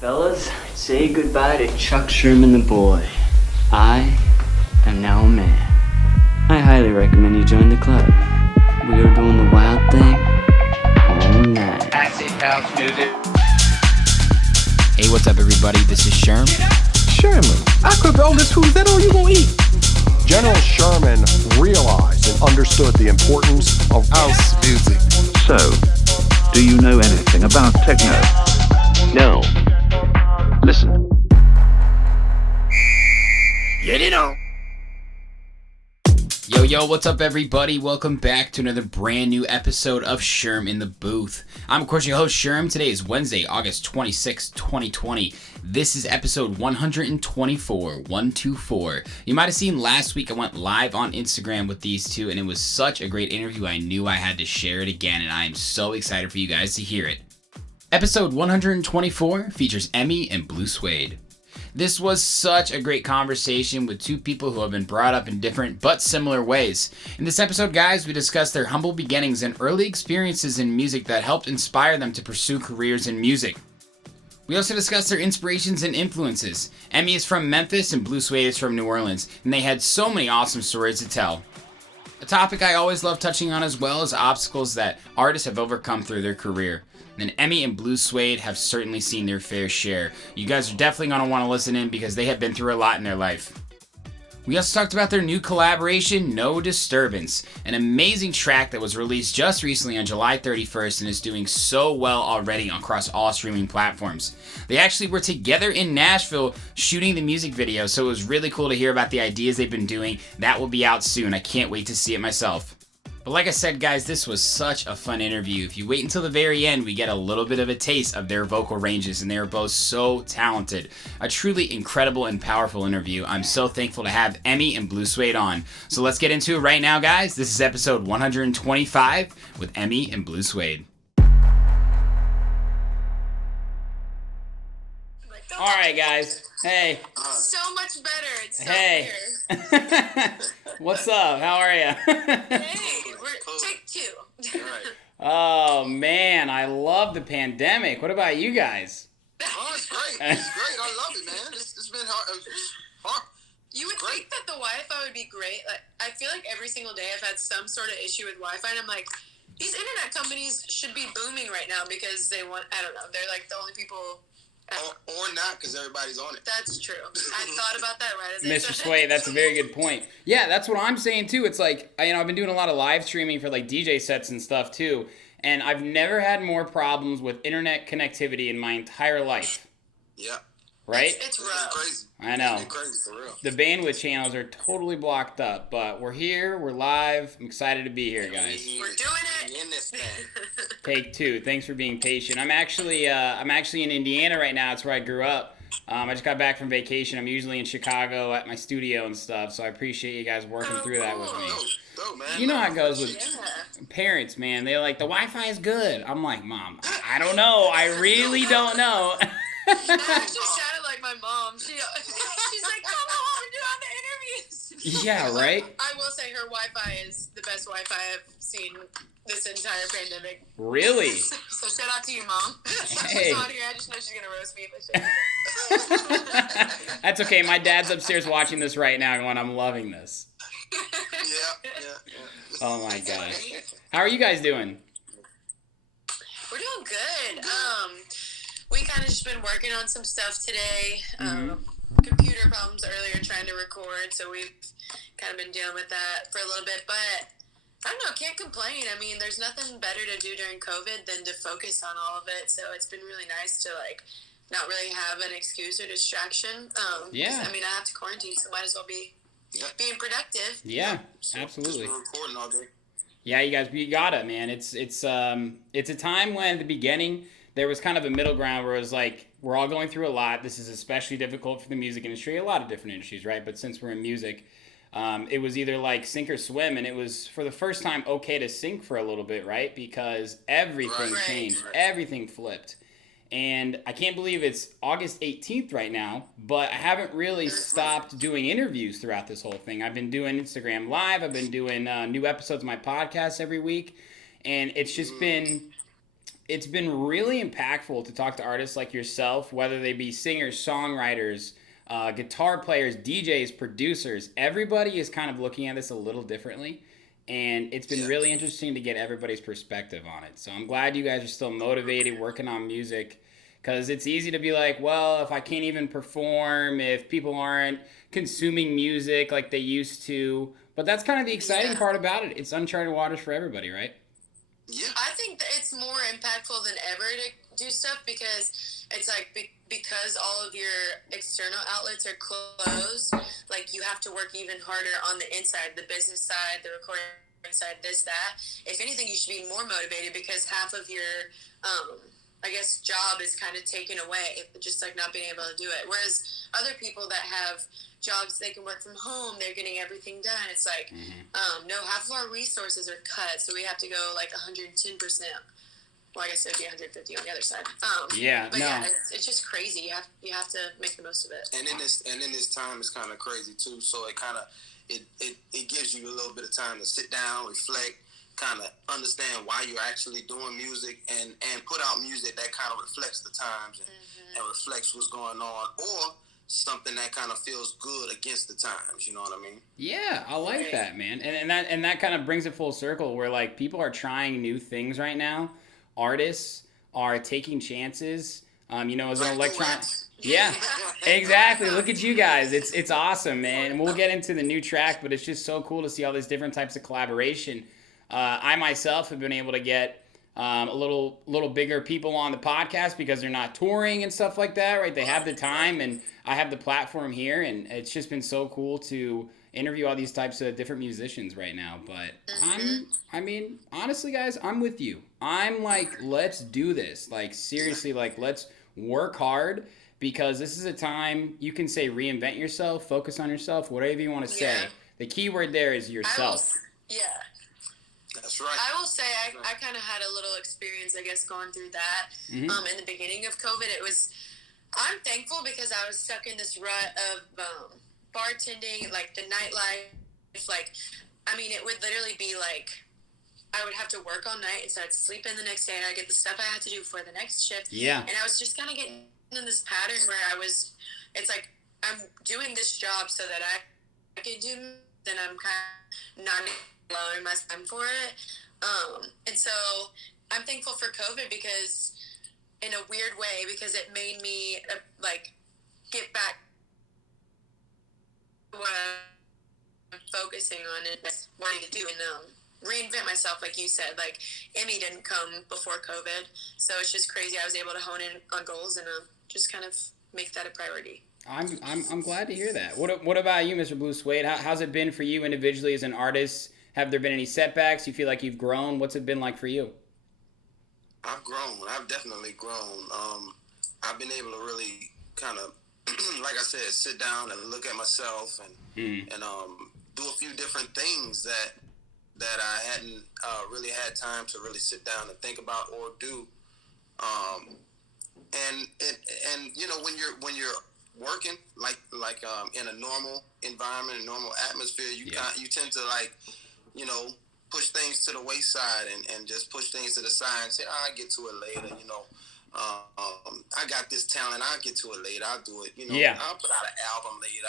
Fellas, say goodbye to Chuck Sherman the boy. I am now a man. I highly recommend you join the club. We are doing the wild thing all night. Acid house music. Hey, what's up, everybody? This is Sherm. Sherman, I cooked all this food. Is that all you gonna eat? General Sherman realized and understood the importance of house music. So, do you know anything about techno? No. Listen. Get it on. Yo, what's up, everybody? Welcome back to another brand new episode of Sherm in the Booth. I'm, of course, your host, Sherm. Today is Wednesday, August 26, 2020. This is episode 124. You might have seen last week I went live on Instagram with these two, and it was such a great interview. I knew I had to share it again, and I am so excited for you guys to hear it. Episode 124 features EMME and Bluu Suede. This was such a great conversation with two people who have been brought up in different but similar ways. In this episode, guys, we discussed their humble beginnings and early experiences in music that helped inspire them to pursue careers in music. We also discussed their inspirations and influences. EMME is from Memphis and Bluu Suede is from New Orleans, and they had so many awesome stories to tell. A topic I always love touching on as well is obstacles that artists have overcome through their career. And EMME and Bluu Suede have certainly seen their fair share. You guys are definitely going to want to listen in because they have been through a lot in their life. We also talked about their new collaboration, No Disturbance, an amazing track that was released just recently on July 31st and is doing so well already across all streaming platforms. They actually were together in Nashville shooting the music video, so it was really cool to hear about the ideas they've been doing. That will be out soon. I can't wait to see it myself. But like I said, guys, this was such a fun interview. If you wait until the very end, we get a little bit of a taste of their vocal ranges, and they are both so talented. A truly incredible and powerful interview. I'm so thankful to have EMME and Bluu Suede on. So let's get into it right now, guys. This is episode 125 with EMME and Bluu Suede. All right, guys. Hey. So much better. It's so Hey. clear. What's up? How are you? Hey, we're take two. Oh, man. I love the pandemic. What about you guys? Oh, it's great. It's great. I love it, man. It's been hard. You would think that the Wi-Fi would be great. Like, I feel like every single day I've had some sort of issue with Wi-Fi, and I'm like, these internet companies should be booming right now because they want, I don't know, they're like the only people... Or not, because everybody's on it. That's true. I thought about that right as I Mr. said Suede, that's a very good point. Yeah, that's what I'm saying too. It's like, I've been doing a lot of live streaming for like DJ sets and stuff too, and I've never had more problems with internet connectivity in my entire life. Yeah. Right? It's rough. Crazy. I know. It's crazy, for real. The bandwidth channels are totally blocked up, but we're here, we're live. I'm excited to be here, guys. We're doing it. In this thing. Take two. Thanks for being patient. I'm actually in Indiana right now. It's where I grew up. I just got back from vacation. I'm usually in Chicago at my studio and stuff, so I appreciate you guys working through that with me. Dope, man. You know how it goes with parents, man. They're like, the Wi-Fi is good. I'm like, Mom, I don't know. I really don't know. That actually sounded like my mom. She's like, come home and do all the interviews. Yeah, right? I will say her Wi-Fi is the best Wi-Fi I've seen this entire pandemic. Really? So shout out to you, Mom. Hey. She's not here. I just know she's going to roast me. But That's okay. My dad's upstairs watching this right now going, I'm loving this. Yeah. Oh, my gosh. How are you guys doing? we're doing good. We kind of just been working on some stuff today. Computer problems earlier trying to record, so we've kind of been dealing with that for a little bit. But I don't know, can't complain. I mean, there's nothing better to do during COVID than to focus on all of it. So it's been really nice to like not really have an excuse or distraction. Yeah. I mean, I have to quarantine, so might as well be being productive. Yeah, So absolutely. Just recording all day. Yeah, you guys, you got it, man. It's a time when at the beginning there was kind of a middle ground where it was like, we're all going through a lot. This is especially difficult for the music industry, a lot of different industries, right? But since we're in music, it was either like sink or swim, and it was for the first time okay to sink for a little bit, right? Because everything changed, everything flipped. And I can't believe it's August 18th right now, but I haven't really stopped doing interviews throughout this whole thing. I've been doing Instagram Live. I've been doing new episodes of my podcast every week. And it's just been it's been really impactful to talk to artists like yourself, whether they be singers, songwriters, guitar players, DJs, producers. Everybody is kind of looking at this a little differently, and it's been really interesting to get everybody's perspective on it. So I'm glad you guys are still motivated, working on music, because it's easy to be like, well, if I can't even perform, if people aren't consuming music like they used to. But that's kind of the exciting part about it. It's uncharted waters for everybody, right? Yeah, I think that it's more impactful than ever to do stuff because it's like because all of your external outlets are closed, like you have to work even harder on the inside, the business side, the recording side, this, that. If anything, you should be more motivated because half of your, I guess, job is kind of taken away, just like not being able to do it. Whereas other people that have jobs, they can work from home, they're getting everything done. It's like, no, half of our resources are cut, so we have to go like 110%. Well, I guess it'd be 150 on the other side. But yeah, it's just crazy. You have to make the most of it. And in this time, it's kind of crazy too. So it kind of it gives you a little bit of time to sit down, reflect, kind of understand why you're actually doing music, and put out music that kind of reflects the times and reflects what's going on, or something that kind of feels good against the times. You know what I mean? Yeah, I like that, man. And that kind of brings it full circle where like people are trying new things right now. Artists are taking chances. You know, as an electronic. Yeah, exactly. Look at you guys. It's awesome, man. And we'll get into the new track, but it's just so cool to see all these different types of collaboration. I myself have been able to get a little bigger people on the podcast because they're not touring and stuff like that, right? They have the time, and I have the platform here, and it's just been so cool to interview all these types of different musicians right now. But I mean, honestly, guys, I'm with you. I'm like, let's do this. Like, seriously, like, let's work hard, because this is a time you can say reinvent yourself, focus on yourself, whatever you want to say. The key word there is yourself. That's right. I will say I kind of had a little experience, I guess, going through that. In the beginning of COVID, I'm thankful because I was stuck in this rut of bartending, like the nightlife. Like, I mean, it would literally be like I would have to work all night, and so I'd sleep in the next day, and I'd get the stuff I had to do for the next shift. Yeah. And I was just kind of getting in this pattern where it's like I'm doing this job so that I can do, then I'm kind of not allowing my time for it. And so I'm thankful for COVID because, in a weird way, because it made me like get back to what I'm focusing on and wanting to do, and reinvent myself, like you said. Like, EMME didn't come before COVID, so it's just crazy. I was able to hone in on goals and just kind of make that a priority. I'm glad to hear that. What about you, Mr. Bluu Suede? How's it been for you individually as an artist? Have there been any setbacks? You feel like you've grown? What's it been like for you? I've grown. I've definitely grown. I've been able to really kind of, like I said, sit down and look at myself and do a few different things that I hadn't really had time to really sit down and think about or do. And you know, when you're working like in a normal environment, a normal atmosphere, you tend to, like, you know, push things to the wayside and just push things to the side and say, I'll get to it later, you know. I got this talent, I'll get to it later, I'll do it, you know. I'll put out an album later,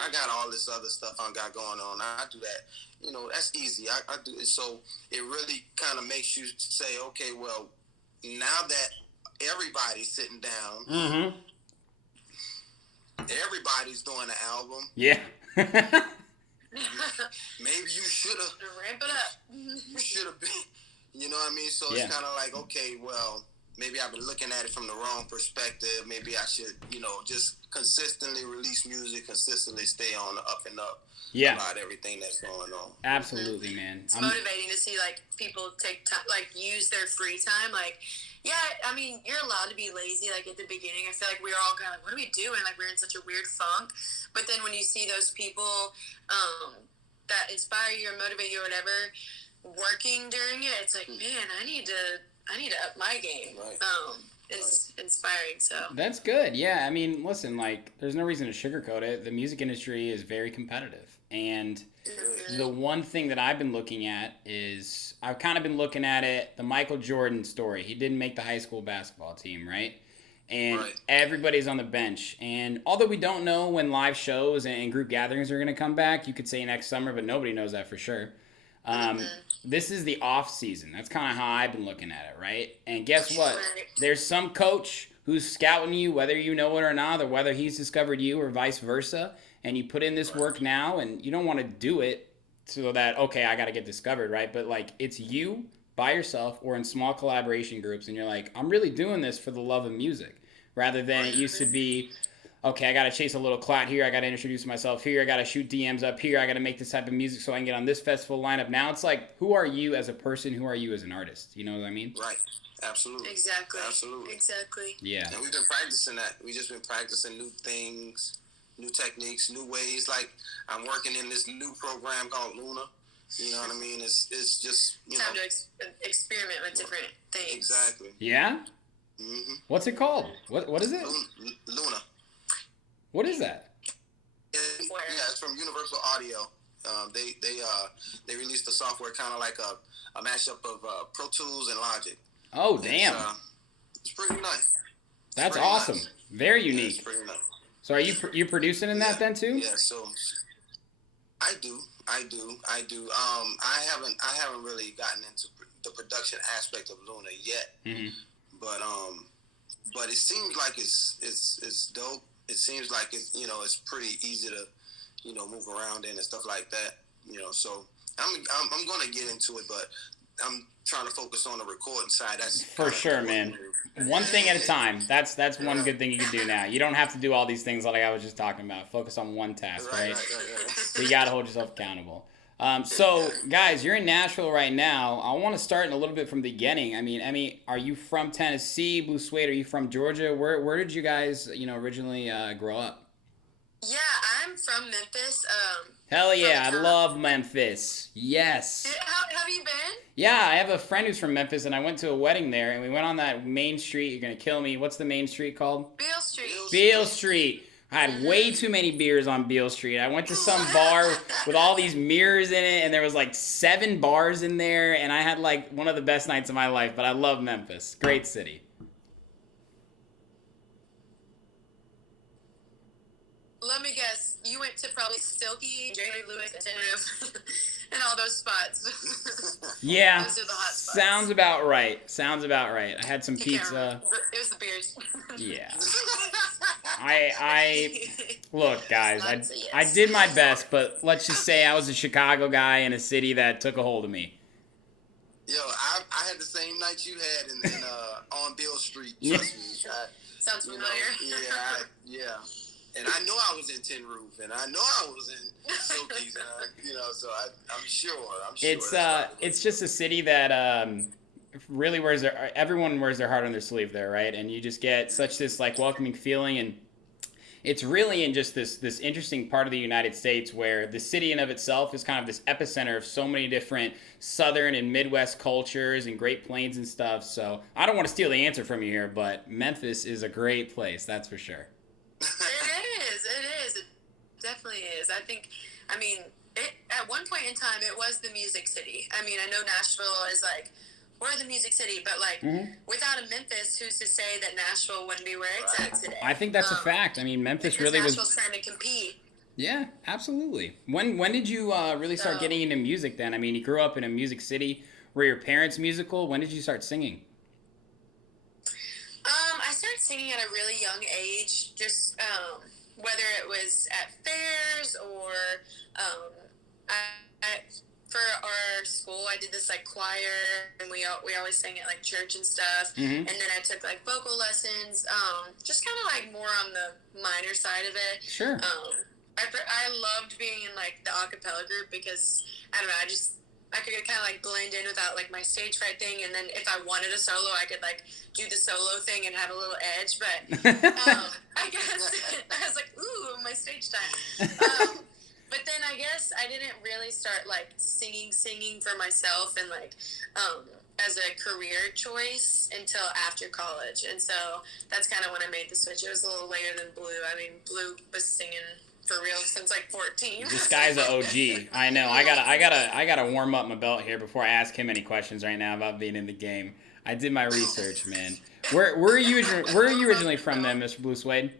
I got all this other stuff I got going on, I'll do that. You know, that's easy. I do it. So it really kind of makes you say, okay, well, now that everybody's sitting down, everybody's doing an album. Yeah. Maybe you should have ramp it up. You should have been, you know what I mean? So it's kind of like, okay, well, maybe I've been looking at it from the wrong perspective. Maybe I should, you know, just consistently release music, consistently stay on the up and up about everything that's going on. Absolutely, man. It's motivating to see, like, people take time, like, use their free time. Like, I mean, you're allowed to be lazy, like, at the beginning. I feel like we were all kind of like, what are we doing? Like, we're in such a weird funk. But then when you see those people that inspire you or motivate you or whatever working during it, it's like, man, I need to up my game. Right. is inspiring. So that's good. Yeah, I mean, listen, like, there's no reason to sugarcoat it. The music industry is very competitive, and the one thing that I've been looking at is I've kind of been looking at it, the Michael Jordan story. He didn't make the high school basketball team, right? And everybody's on the bench. And although we don't know when live shows and group gatherings are going to come back, you could say next summer, but nobody knows that for sure. This is the off season. That's kind of how I've been looking at it, right? And guess what? There's some coach who's scouting you, whether you know it or not, or whether he's discovered you or vice versa. And you put in this work now, and you don't want to do it so that, okay, I got to get discovered, right? But, like, it's you by yourself or in small collaboration groups, and you're like, I'm really doing this for the love of music, rather than it used to be, okay, I got to chase a little clout here, I got to introduce myself here, I got to shoot DMs up here, I got to make this type of music so I can get on this festival lineup. Now it's like, who are you as a person? Who are you as an artist? You know what I mean? Right. Absolutely. Exactly. Absolutely. Exactly. Yeah. And we've been practicing that. We've just been practicing new things, new techniques, new ways. Like, I'm working in this new program called Luna. You know what I mean? It's just, you know. Time to experiment with different things. Exactly. Yeah? Mm-hmm. What's it called? What is it? Luna. What is that? Yeah, it's from Universal Audio. They released the software kind of like a mashup of Pro Tools and Logic. Oh, damn. It's pretty nice. That's awesome. Nice. Very unique. Yeah, it's pretty nice. So are you producing in that then too? Yeah, so I do. I haven't really gotten into the production aspect of Luna yet. Mm-hmm. But it seems like it's dope. It seems like it's pretty easy to, move around in and stuff like that. So I'm gonna get into it, but I'm trying to focus on the recording side. That's for sure, man. One thing at a time. That's one good thing you can do now. You don't have to do all these things like I was just talking about. Focus on one task, right? So you got to hold yourself accountable. So, guys, you're in Nashville right now. I want to start a little bit from the beginning. I mean, EMME, are you from Tennessee? Bluu Suede, are you from Georgia? Where did you guys, originally grow up? Yeah, I'm from Memphis. Hell yeah, I love Memphis. Yes. Have you been? Yeah, I have a friend who's from Memphis, and I went to a wedding there, and we went on that main street. You're going to kill me. What's the main street called? Beale Street. Beale Street. I had way too many beers on Beale Street. I went to some bar with all these mirrors in it, and there was like 7 bars in there, and I had like one of the best nights of my life, but I love Memphis. Great city. Let me guess. You went to probably Silky, Jerry Lewis, and all those spots. Yeah. Those are the hot spots. Sounds about right. I had some pizza. It was the beers. Yeah. I look, guys, I did my best, but let's just say I was a Chicago guy in a city that took a hold of me. Yo, I had the same night you had in on Beale Street. Trust me. Sounds familiar. Yeah. And I know I was in Tin Roof, and I know I was in Silkies, so I'm sure. It's just a city that really everyone wears their heart on their sleeve there, right? And you just get such this like welcoming feeling, and it's really in just this interesting part of the United States where the city in of itself is kind of this epicenter of so many different Southern and Midwest cultures and Great Plains and stuff. So I don't want to steal the answer from you here, but Memphis is a great place, that's for sure. It is. It definitely is. At one point in time, it was the music city. I mean, I know Nashville is like, we're the music city, but like, without a Memphis, who's to say that Nashville wouldn't be where it's at today? I think that's a fact. I mean, Memphis really was... Nashville's trying to compete. Yeah, absolutely. When did you really start getting into music then? I mean, you grew up in a music city. Were your parents musical? When did you start singing? I started singing at a really young age, just whether it was at fairs or for our school, I did this like choir, and we always sang at like church and stuff. Mm-hmm. And then I took like vocal lessons, just kind of like more on the minor side of it. Sure. I loved being in like the a cappella group because I don't know, I could kind of like blend in without like my stage fright thing, and then if I wanted a solo, I could like do the solo thing and have a little edge. But I guess I was like, ooh, my stage time. But then I guess I didn't really start like singing for myself and like as a career choice until after college, and so that's kind of when I made the switch. It was a little later than Blue. I mean, Blue was singing for real since like 14. This guy's an OG. I know. I gotta warm up my belt here before I ask him any questions right now about being in the game. I did my research, man. Where are you originally from, then, Mr. Bluu Suede?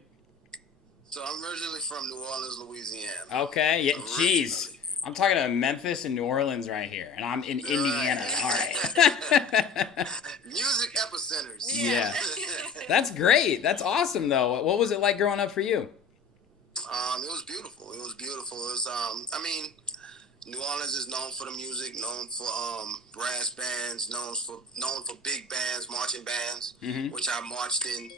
So I'm originally from New Orleans, Louisiana. Okay. Yeah. Jeez. I'm talking about Memphis and New Orleans right here, and I'm in Indiana. All right. Music epicenters. Yeah. That's great. That's awesome, though. What was it like growing up for you? It was beautiful. It was beautiful. It was, I mean, New Orleans is known for the music, known for brass bands, known for big bands, marching bands, which I marched in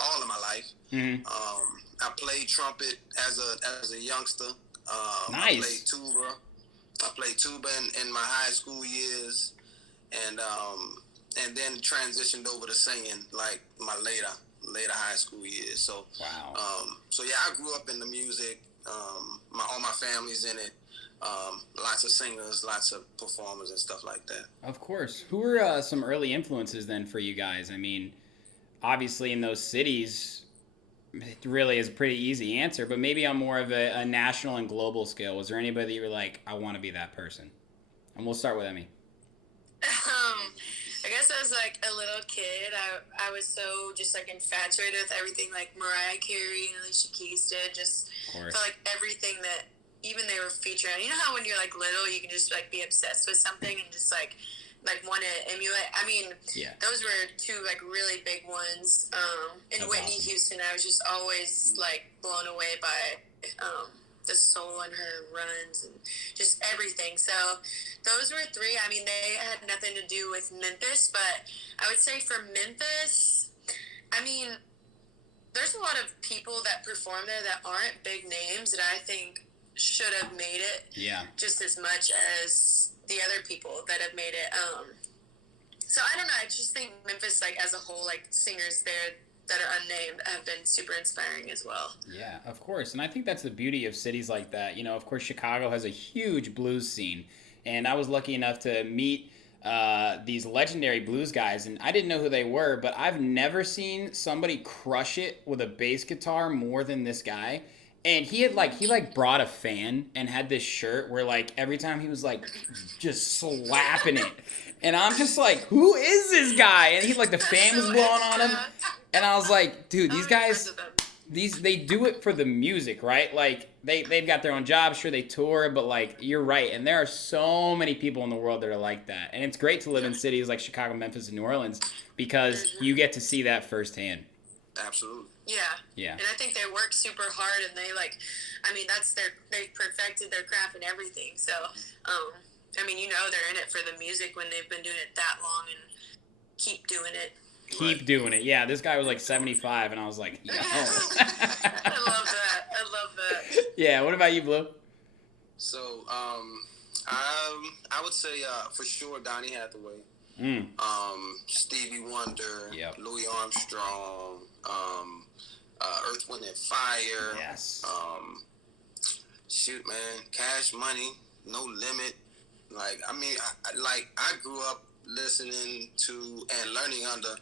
all of my life. I played trumpet as a youngster. Nice. I played tuba in my high school years, and then transitioned over to singing like my later high school years. So wow. So yeah, I grew up in the music. All my family's in it. Lots of singers, lots of performers and stuff like that. Of course. Who were some early influences then for you guys? I mean, obviously in those cities, it really is a pretty easy answer, but maybe on more of a national and global scale. Was there anybody that you were like, I want to be that person? And we'll start with Emmie. I guess I was like a little kid. I was so just like infatuated with everything like Mariah Carey and Alicia Keys did. Just felt like everything that even they were featuring. You know how when you're like little, you can just like be obsessed with something and just like want to emulate. I mean, those were two like really big ones. And Whitney Houston, I was just always like blown away by the soul in her runs and just everything. So those were three. I mean, they had nothing to do with Memphis, but I would say for Memphis, I mean, there's a lot of people that perform there that aren't big names that I think should have made it just as much as the other people that have made it. So I don't know. I just think Memphis, like as a whole, like singers there that are unnamed have been super inspiring as well. Yeah, of course. And I think that's the beauty of cities like that. You know, of course, Chicago has a huge blues scene. And I was lucky enough to meet these legendary blues guys. And I didn't know who they were, but I've never seen somebody crush it with a bass guitar more than this guy. And he brought a fan and had this shirt where like every time he was like just slapping it. And I'm just like, who is this guy? And he's like, the fan was blowing on him. And I was like, dude, these guys, they do it for the music, right? Like they've got their own jobs, sure they tour, but like you're right. And there are so many people in the world that are like that. And it's great to live in cities like Chicago, Memphis, and New Orleans because you get to see that firsthand. Absolutely. Yeah. And I think they work super hard, and they they've perfected their craft and everything. So, I mean, you know, they're in it for the music when they've been doing it that long and keep doing it. Keep doing it. Yeah, this guy was like 75, and I was like, yo. I love that. Yeah, what about you, Blue? So, I would say for sure Donny Hathaway, Stevie Wonder, Louis Armstrong, Earth, Wind and Fire. Yes. Shoot, man, Cash Money, No Limit. Like, I mean, I grew up listening to and learning under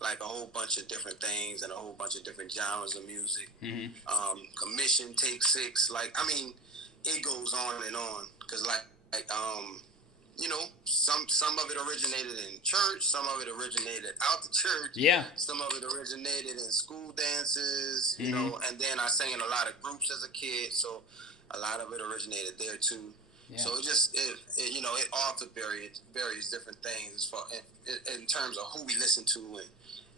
like a whole bunch of different things and a whole bunch of different genres of music. Commission, Take Six. Like, I mean, it goes on and on because you know, some of it originated in church, some of it originated out the church. Yeah. Some of it originated in school dances, you know, and then I sang in a lot of groups as a kid, so a lot of it originated there too. Yeah. So it you know, it altered various different things as far in terms of who we listen to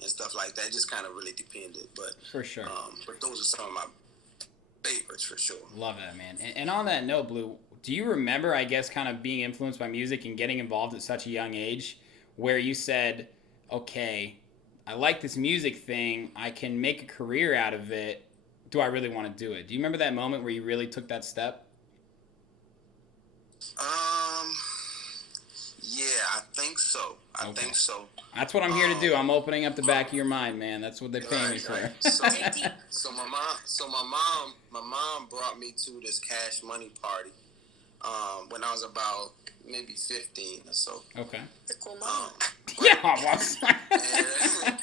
and stuff like that. It just kind of really depended, but for sure. But those are some of my favorites for sure. Love that, man. And on that note, Blue, do you remember, I guess, kind of being influenced by music and getting involved at such a young age where you said, okay, I like this music thing. I can make a career out of it. Do I really want to do it? Do you remember that moment where you really took that step? Yeah, I think so. I think so. That's what I'm here to do. I'm opening up the back of your mind, man. That's what they pay me for. So my mom brought me to this Cash Money party. when I was about maybe 15 or so. Okay. The cool mom. Yeah,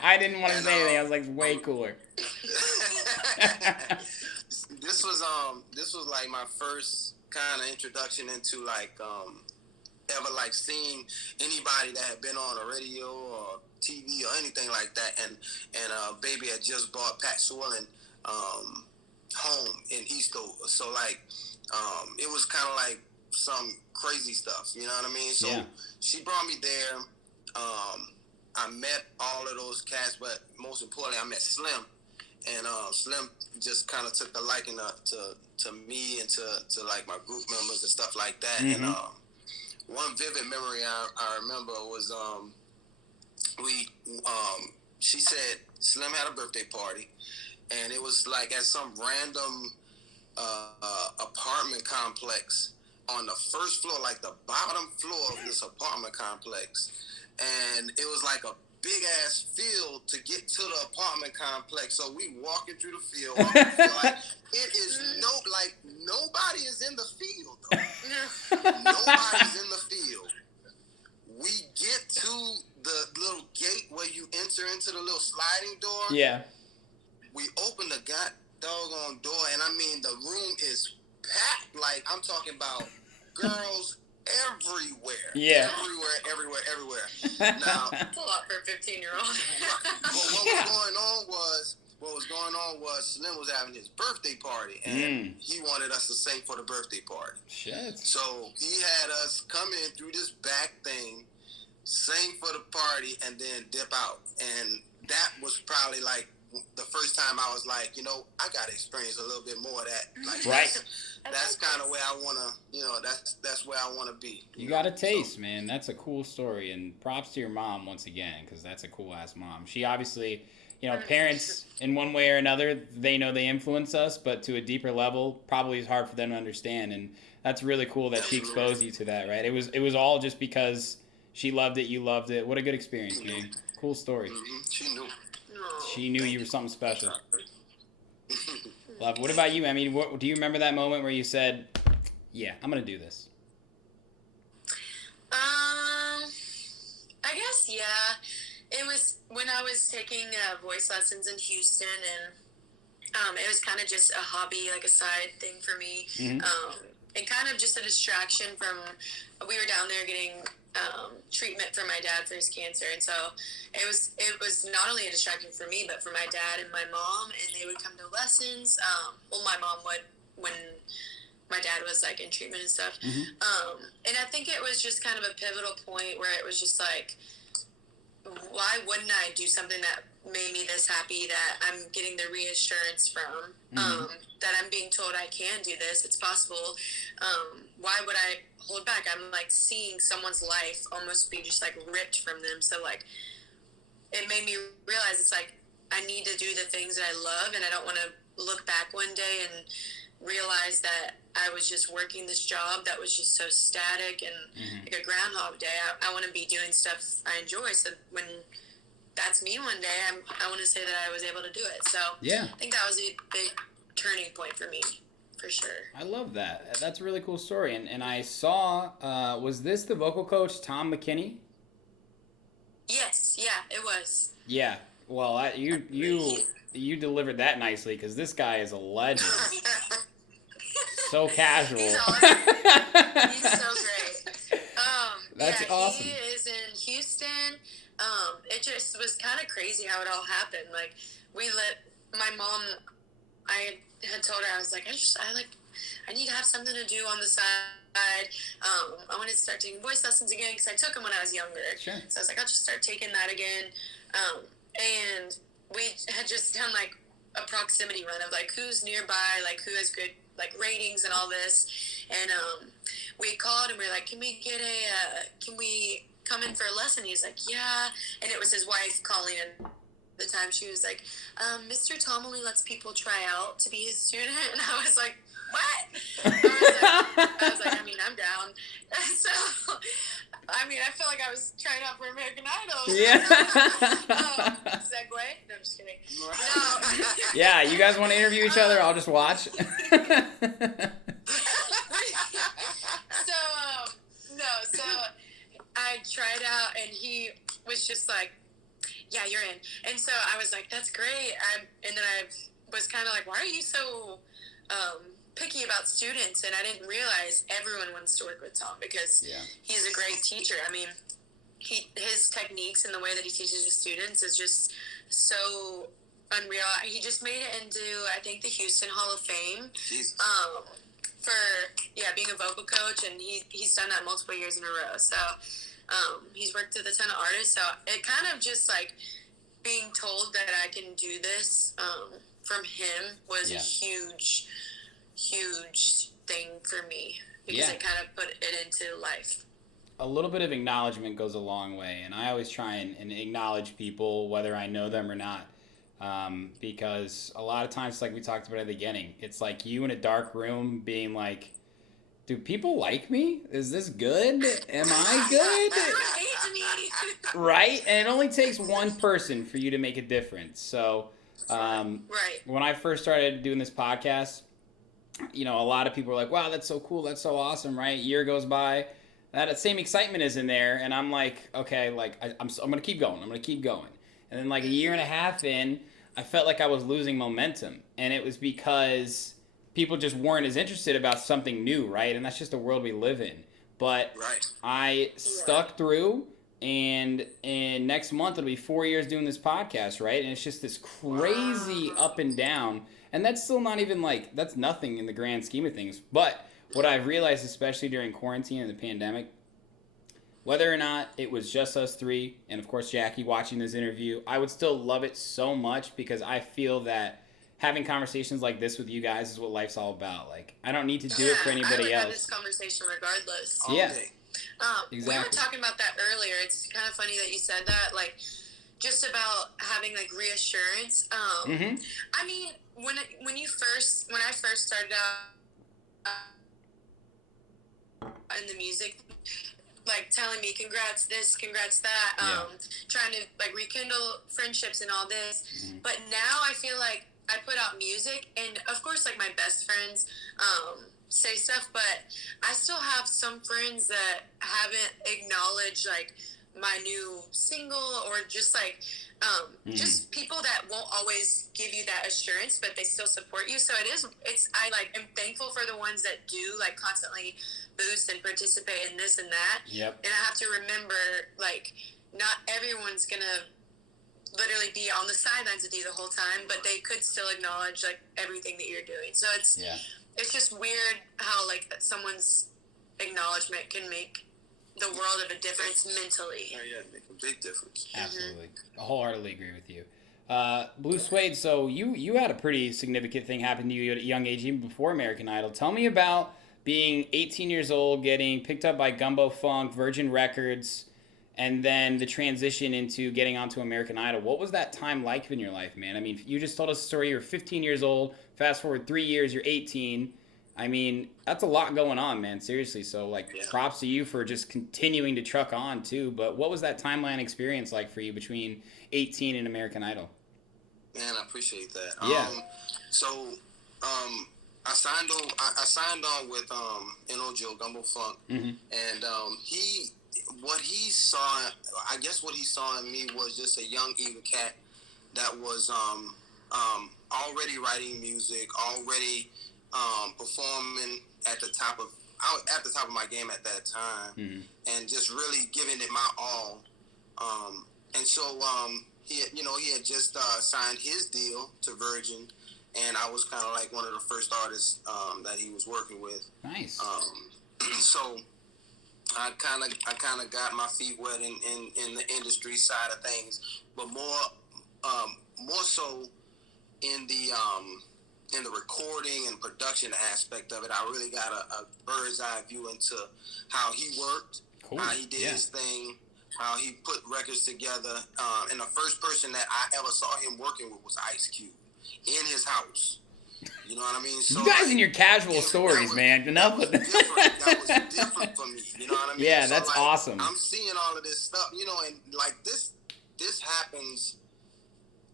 I didn't want to say anything. I was like, way cooler. This was like my first kind of introduction into like ever like seeing anybody that had been on a radio or TV or anything like that, and baby had just bought Pat Swilling home in Eastover, so like it was kind of like some crazy stuff, you know what I mean? So yeah. She brought me there. I met all of those cats, but most importantly, I met Slim, and Slim just kind of took a liking to me and to like my group members and stuff like that. Mm-hmm. And one vivid memory I remember was she said Slim had a birthday party, and it was like at some random apartment complex on the first floor, like the bottom floor of this apartment complex. And it was like a big ass field to get to the apartment complex. So we walking through the field. Like, it is nobody is in the field though. Nobody's in the field. We get to the little gate where you enter into the little sliding door. Yeah. We open the doggone door, and I mean the room is packed. Like, I'm talking about girls everywhere. Yeah. Everywhere. Now, that's a lot for a 15-year-old. But what was going on was Slim was having his birthday party, and he wanted us to sing for the birthday party. Shit. So he had us come in through this back thing, sing for the party, and then dip out. And that was probably like the first time I was like, you know, I got to experience a little bit more of that. Like, right. That's kind of where I want to, you know, that's where I want to be. You got a taste, man. That's a cool story. And props to your mom once again, because that's a cool-ass mom. She obviously, you know, parents in one way or another, they know they influence us, but to a deeper level, probably is hard for them to understand. And that's really cool that she exposed you to that, right? It was all just because she loved it, you loved it. What a good experience, man. Cool story. She knew. She knew you were something special. Love. What about you, Emmy? Do you remember that moment where you said, yeah, I'm going to do this? I guess, yeah. It was when I was taking voice lessons in Houston, and it was kind of just a hobby, like a side thing for me. Mm-hmm. And kind of just a distraction from, we were down there getting treatment for my dad for his cancer, and so it was not only a distraction for me, but for my dad and my mom, and they would come to lessons. Well, my mom would when my dad was like in treatment and stuff. Mm-hmm. And I think it was just kind of a pivotal point where it was just like, why wouldn't I do something that made me this happy, that I'm getting the reassurance from, that I'm being told I can do this, it's possible. Why would I hold back? I'm like seeing someone's life almost be just like ripped from them. So like, it made me realize it's like, I need to do the things that I love, and I don't want to look back one day and realize that I was just working this job that was just so static and like a Groundhog Day. I want to be doing stuff I enjoy. So when that's me one day, I want to say that I was able to do it. So yeah, I think that was a big turning point for me, for sure. I love that. That's a really cool story. And I saw, was this the vocal coach, Tom McKinney? Yes, yeah, it was. Yeah. Well, you delivered that nicely, because this guy is a legend. So casual. He's awesome. He's so great. That's awesome. He is in Houston. It just was kind of crazy how it all happened. Like, my mom, I had told her, I was like, I need to have something to do on the side. I wanted to start taking voice lessons again, because I took them when I was younger. Sure. So I was like, I'll just start taking that again. And we had just done like a proximity run of like who's nearby, like who has good like ratings and all this. And we called and we were like, can we come in for a lesson? He's like, yeah. And it was his wife calling in the time. She was like, Mr. Tom only lets people try out to be his student. And I was like, what? I was like, I mean, I'm down. So, I mean, I felt like I was trying out for American Idol. Yeah. Segue? No, I'm just kidding. No. Yeah, you guys want to interview each other? I'll just watch. was just like, yeah, you're in. And so I was like, that's great. And then I was kind of like, why are you so picky about students? And I didn't realize everyone wants to work with Tom because he's a great teacher. I mean, his techniques and the way that he teaches his students is just so unreal. He just made it into, I think, the Houston Hall of Fame for being a vocal coach, and he's done that multiple years in a row. So he's worked with a ton of artists. So it kind of just like being told that I can do this from him was a huge thing for me because it kind of put it into life. A little bit of acknowledgement goes a long way, and I always try and acknowledge people whether I know them or not, because a lot of times, like we talked about at the beginning, it's like you in a dark room being like, do people like me? Is this good? Am I good? Hate me. Right? And it only takes one person for you to make a difference. So when I first started doing this podcast, you know, a lot of people were like, wow, that's so cool, that's so awesome, right? A year goes by, that same excitement is in there, and I'm like, okay, like I'm gonna keep going. And then like a year and a half in, I felt like I was losing momentum, and it was because people just weren't as interested about something new, right? And that's just the world we live in. But I stuck through, and next month it'll be 4 years doing this podcast, right? And it's just this crazy up and down, and that's still not even like, that's nothing in the grand scheme of things. But what I've realized, especially during quarantine and the pandemic, whether or not it was just us three, and of course Jackie watching this interview, I would still love it so much because I feel that having conversations like this with you guys is what life's all about. Like, I don't need to do it for anybody else. I would have this conversation regardless. Exactly. We were talking about that earlier. It's kind of funny that you said that, like, just about having, like, reassurance. I mean, when I first started out in the music, like telling me congrats this, congrats that, trying to like rekindle friendships and all this. But now I feel like I put out music, and of course like my best friends say stuff, but I still have some friends that haven't acknowledged like my new single, or just like just people that won't always give you that assurance, but they still support you. So I like am thankful for the ones that do like constantly boost and participate in this and that. And I have to remember, like, not everyone's gonna literally be on the sidelines with you the whole time, but they could still acknowledge like everything that you're doing. So it's just weird how like someone's acknowledgement can make the world of a difference mentally. Make a big difference. Absolutely. I wholeheartedly agree with you. Bluu Suede, so you had a pretty significant thing happen to you at a young age, even before American Idol. Tell me about being 18 years old, getting picked up by Gumbo Funk, Virgin Records, and then the transition into getting onto American Idol. What was that time like in your life, man? I mean, you just told us a story. You're 15 years old. Fast forward 3 years, you're 18. I mean, that's a lot going on, man. Seriously. So, like, props to you for just continuing to truck on, too. But what was that timeline experience like for you between 18 and American Idol? Man, I appreciate that. I signed on with Joe Gumbo Funk, and what he saw in me was just a young eager cat that was already writing music, already performing at the top of my game at that time, and just really giving it my all. And so he had just signed his deal to Virgin. And I was kind of like one of the first artists that he was working with. Nice. So I kind of got my feet wet in the industry side of things, but more so in the recording and production aspect of it. I really got a bird's eye view into how he worked, how he did his thing, how he put records together. And the first person that I ever saw him working with was Ice Cube. In his house, you know what I mean? So, you guys and your casual stories, man. Enough with that. That was different for me, you know what I mean? Yeah, so that's like, awesome. I'm seeing all of this stuff, you know, and like this happens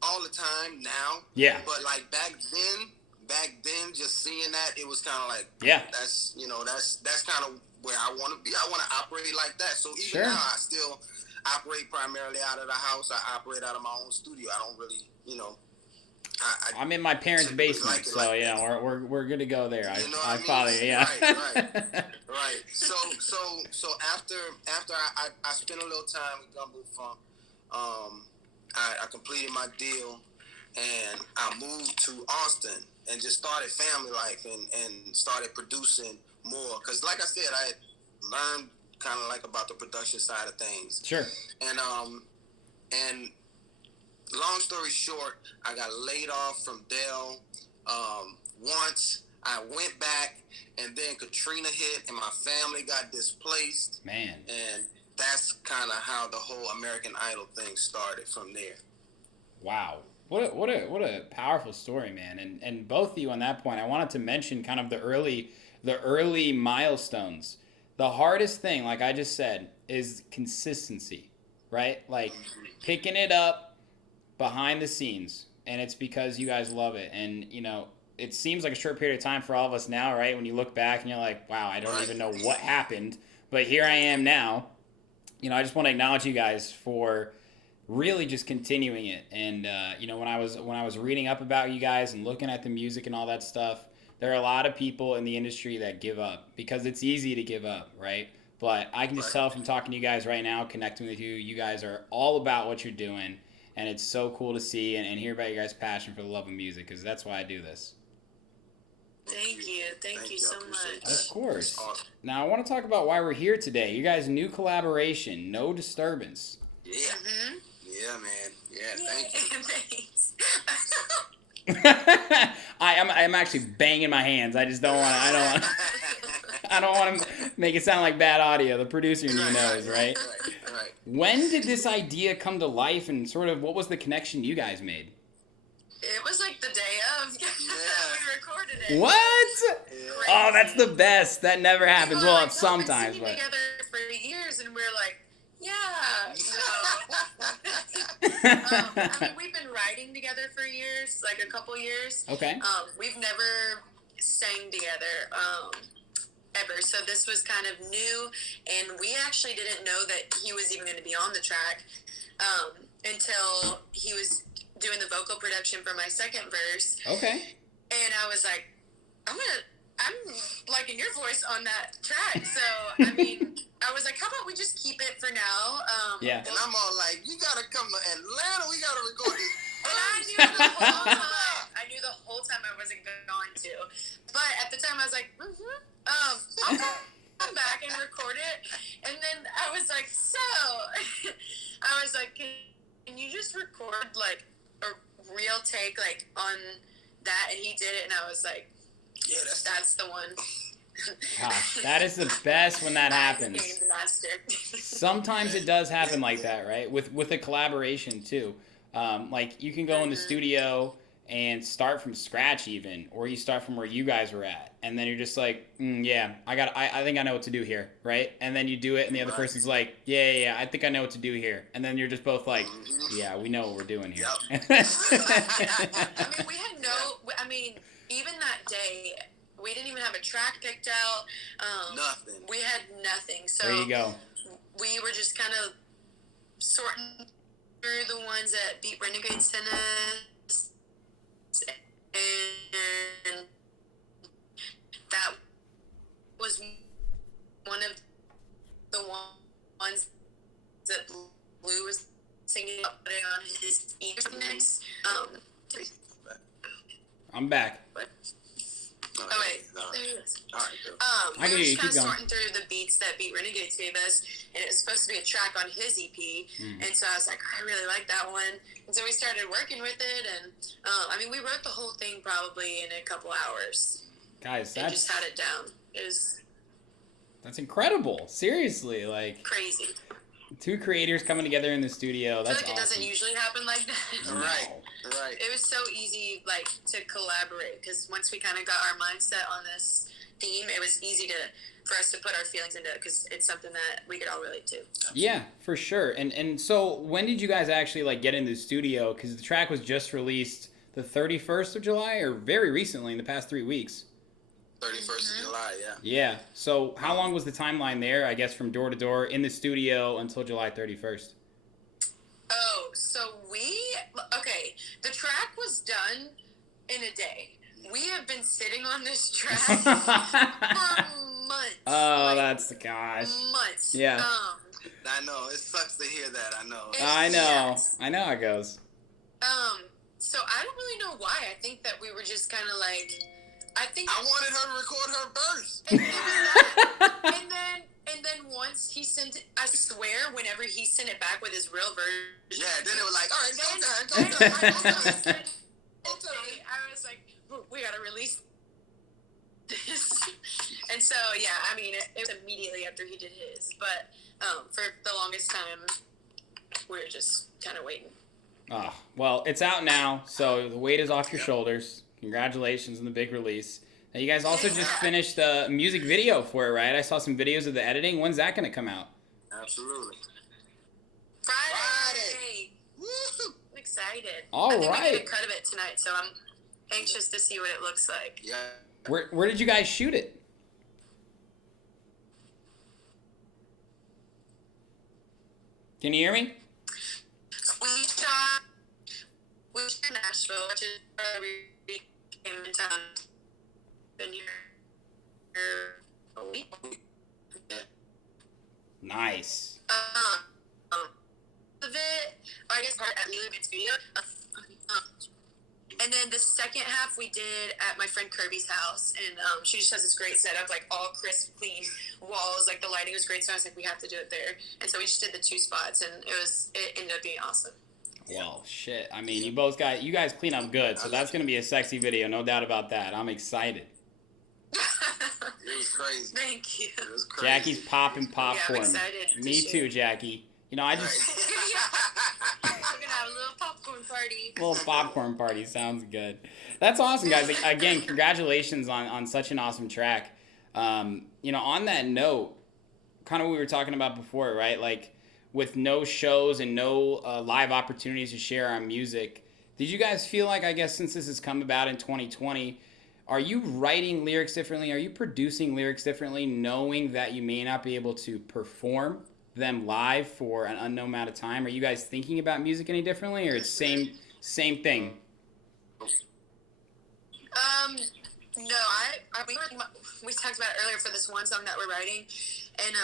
all the time now. Yeah. But like back then, just seeing that, it was kind of like, that's kind of where I want to be. I want to operate like that. So even now, operate primarily out of the house. I operate out of my own studio. I don't really, I'm in my parents' basement, so yeah, we're good to go there. I follow you. Yeah. Right. So after I spent a little time with Gumbo Funk, I completed my deal, and I moved to Austin and just started family life and started producing more. Cause like I said, I had learned kind of like about the production side of things. Sure. And long story short, I got laid off from Dell once. I went back, and then Katrina hit, and my family got displaced. Man. And that's kind of how the whole American Idol thing started from there. Wow. What a powerful story, man. And both of you on that point, I wanted to mention kind of the early milestones. The hardest thing, like I just said, is consistency, right? Like picking it up behind the scenes, and it's because you guys love it. And, it seems like a short period of time for all of us now, right? When you look back and you're like, wow, I don't even know what happened, but here I am now. I just want to acknowledge you guys for really just continuing it. And, when I was reading up about you guys and looking at the music and all that stuff, there are a lot of people in the industry that give up because it's easy to give up, right? But I can just tell from talking to you guys right now, connecting with you, you guys are all about what you're doing. And it's so cool to see and hear about your guys' passion for the love of music, because that's why I do this. Thank you so much. Of course. Awesome. Now, I want to talk about why we're here today. You guys' new collaboration, No Disturbance. Yeah. Mm-hmm. Yeah, man. Yeah, thank you. Thanks. I'm actually banging my hands. I just don't want to. I don't want to make it sound like bad audio. The producer in you knows, right? Right. When did this idea come to life, and sort of what was the connection you guys made? It was like the day of we recorded it. What? Yeah. Oh, that's the best. That never happens. Well, Well, sometimes, we've been but. together for years, and we're like, yeah. We've been writing together for years, like a couple years. Okay. We've never sang together ever, so this was kind of new, and we actually didn't know that he was even going to be on the track until he was doing the vocal production for my second verse. Okay. And I was like, I'm liking your voice on that track. So, I was like, how about we just keep it for now? Yeah. And I'm all like, you got to come to Atlanta. We got to record this. And I knew the whole time I wasn't going to. But at the time, I was like, I'll come back and record it. And then I was like, can you just record, like, a real take, like, on that? And he did it, and I was like, yeah, that's the one. Gosh, that is the best when that happens. Game master. Sometimes it does happen like that, right? With a collaboration too. Like you can go in the studio and start from scratch even, or you start from where you guys were at, and then you're just like, yeah, I think I know what to do here, right? And then you do it, and the other person's like, yeah, I think I know what to do here, and then you're just both like, yeah, we know what we're doing here. Yep. We had even that day, we didn't even have a track picked out. Nothing. We had nothing. So there you go. We were just kind of sorting through the ones that Beat Renegade sent us, and that was one of the ones that Blue was singing about, putting on his mix. I'm back. What? Oh, wait. There it is. All right, I we can were hear you. just kind Keep of going. sorting through the beats that Beat Renegades gave us, and it was supposed to be a track on his EP, and so I was like, I really like that one, and so we started working with it, and we wrote the whole thing probably in a couple hours. Guys, And just had it down. It was that's incredible. Seriously, like crazy. two creators coming together in the studio. I That's feel like it awesome. doesn't usually happen like that. Right. It was so easy, like, to collaborate, because once we kind of got our mindset on this theme, it was easy for us to put our feelings into it, because it's something that we could all relate to. Yeah, for sure. And so when did you guys actually like get into the studio? Because the track was just released the 31st of July, or very recently in the past 3 weeks. 31st of July, yeah. Yeah. So how long was the timeline there, I guess, from door to door in the studio until July 31st? The track was done in a day. We have been sitting on this track for months. Oh, that's the gosh. Months. Yeah. I know. It sucks to hear that. I know. I know. Yes. I know how it goes. So I don't really know why. I think that we were just kind of like, I wanted her to record her verse. And then once he sent it, I swear, whenever he sent it back with his real version. Yeah, then it was like, all right, go time. I was like, we gotta release this. And so, yeah, I mean, it was immediately after he did his. But for the longest time, we were just kind of waiting. Oh, well, it's out now, so the weight is off your shoulders. Congratulations on the big release. Now, you guys also just finished the music video for it, right? I saw some videos of the editing. When's that going to come out? Absolutely. Friday. Woo! I'm excited. All I think right. we get a cut of it tonight, so I'm anxious to see what it looks like. Yeah. Where did you guys shoot it? Can you hear me? We shot in Nashville, which is where we came in town. Been here a week. Nice. Of it, or I guess part at Lulu's Studio. And then the second half we did at my friend Kirby's house, and she just has this great setup, like all crisp, clean walls, like the lighting was great, so I was like, we have to do it there. And so we just did the 2 spots, and it ended up being awesome. Well, shit. I mean, you guys clean up good, so that's going to be a sexy video, no doubt about that. I'm excited. It was crazy. Thank you. It was crazy. Jackie's popping popcorn. Yeah, I'm excited. Me too, Jackie. You know, I just... We're going to have a little popcorn party. Little popcorn party sounds good. That's awesome, guys. Again, congratulations on such an awesome track. You know, on that note, kind of what we were talking about before, right? Like, with no shows and no live opportunities to share our music, did you guys feel like, I guess, since this has come about in 2020, are you writing lyrics differently? Are you producing lyrics differently, knowing that you may not be able to perform them live for an unknown amount of time? Are you guys thinking about music any differently, or it's same thing? No, we talked about it earlier for this one song that we're writing, and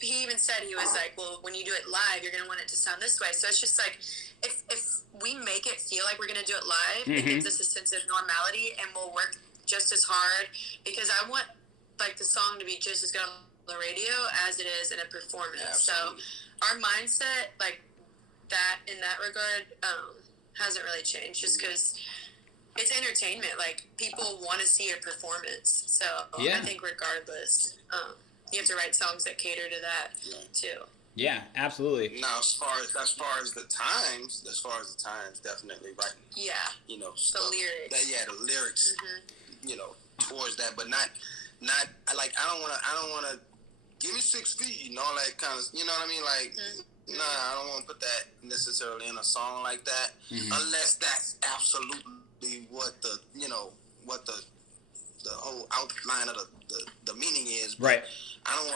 he even said, he was like, well, when you do it live, you're gonna want it to sound this way. So it's just like, if we make it feel like we're gonna do it live, it gives us a sense of normality, and we'll work just as hard, because I want like the song to be just as good on the radio as it is in a performance. Absolutely. So our mindset, like that in that regard, hasn't really changed, just because it's entertainment. Like, people want to see a performance. So Yeah. I think regardless, you have to write songs that cater to that too. Yeah, absolutely. Now, as far as the times, definitely writing. Yeah. You know, The stuff. lyrics. The lyrics. You know, towards that, but not like I don't wanna give me 6 feet and all that kind of. You know what I mean? Like, nah, I don't want to put that necessarily in a song like that, unless that's absolutely what the whole outline of the meaning is. But Right. I don't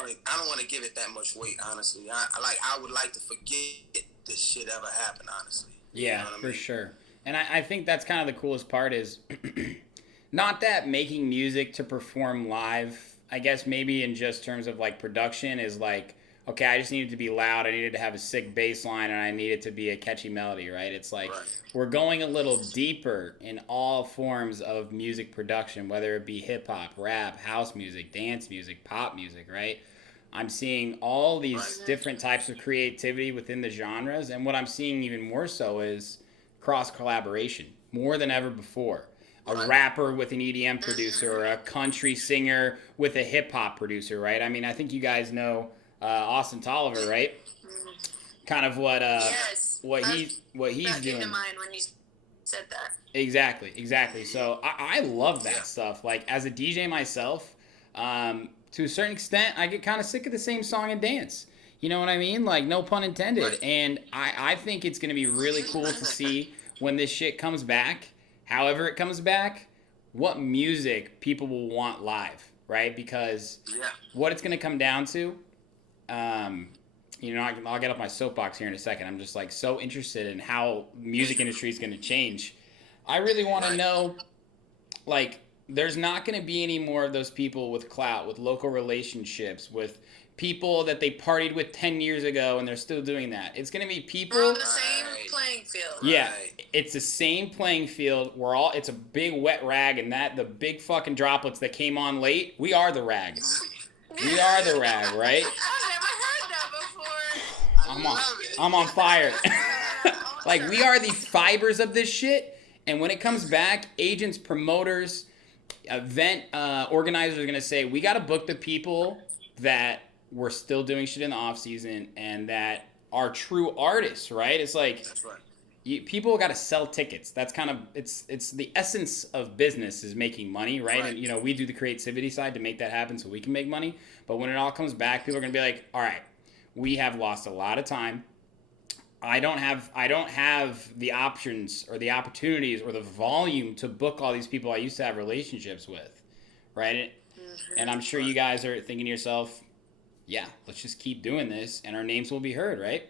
want to give it that much weight, honestly. I would like to forget this shit ever happened, honestly. Yeah, You know what I for mean? sure. And I think that's kind of the coolest part is not that making music to perform live, I guess maybe in just terms of like production is like, okay, I just needed to be loud, I needed to have a sick bass line, and I needed to be a catchy melody, right? It's like we're going a little deeper in all forms of music production, whether it be hip-hop, rap, house music, dance music, pop music, right? I'm seeing all these different types of creativity within the genres, and what I'm seeing even more so is cross-collaboration, more than ever before. A rapper with an EDM producer, or a country singer with a hip-hop producer, right? I mean, I think you guys know Austin Tolliver, right? Kind of what Yes. he's That came doing. to mind when you said that. Exactly. So I love that stuff. Like, as a DJ myself, to a certain extent, I get kind of sick of the same song and dance. You know what I mean? Like, no pun intended. And I think it's going to be really cool to see when this shit comes back, however it comes back, what music people will want live, right? Because what it's going to come down to, you know, I'll get off my soapbox here in a second. I'm just like so interested in how music industry is going to change. I really want to know, like, there's not going to be any more of those people with clout, with local relationships, with people that they partied with 10 years ago and they're still doing that. It's going to be people. We're on the same playing field. Yeah, it's the same playing field. It's a big wet rag, and the big fucking droplets that came on late, we are the rag. We are the rag, right? I've never heard that before. I'm on fire. Like, we are the fibers of this shit, and when it comes back, agents, promoters, event organizers are going to say, we got to book the people that were still doing shit in the off season and that are true artists, right? It's like, That's right. People got to sell tickets. That's kind of, it's the essence of business is making money, right? And, you know, we do the creativity side to make that happen so we can make money. But when it all comes back, people are going to be like, all right, we have lost a lot of time. I don't have the options or the opportunities or the volume to book all these people I used to have relationships with, right? And I'm sure you guys are thinking to yourself, yeah, let's just keep doing this and our names will be heard, right?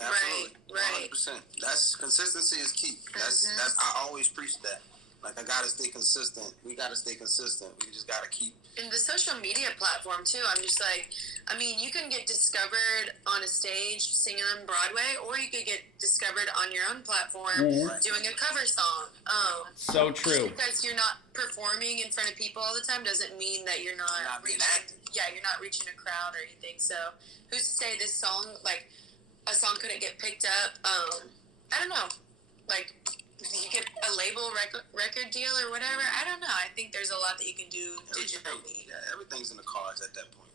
Absolutely. Right. 100%. That's consistency is key. That's I always preach that. Like, I gotta stay consistent. We gotta stay consistent. We just gotta keep. And the social media platform too. I'm just like, I mean, you can get discovered on a stage singing on Broadway, or you could get discovered on your own platform doing a cover song. So true. Just because you're not performing in front of people all the time doesn't mean that you're not being reaching. active. Yeah, you're not reaching a crowd or anything. So who's to say this song, like, a song couldn't get picked up? I don't know. Like, you get a label record deal or whatever. I don't know. I think there's a lot that you can do digitally. Yeah, everything's in the cards at that point.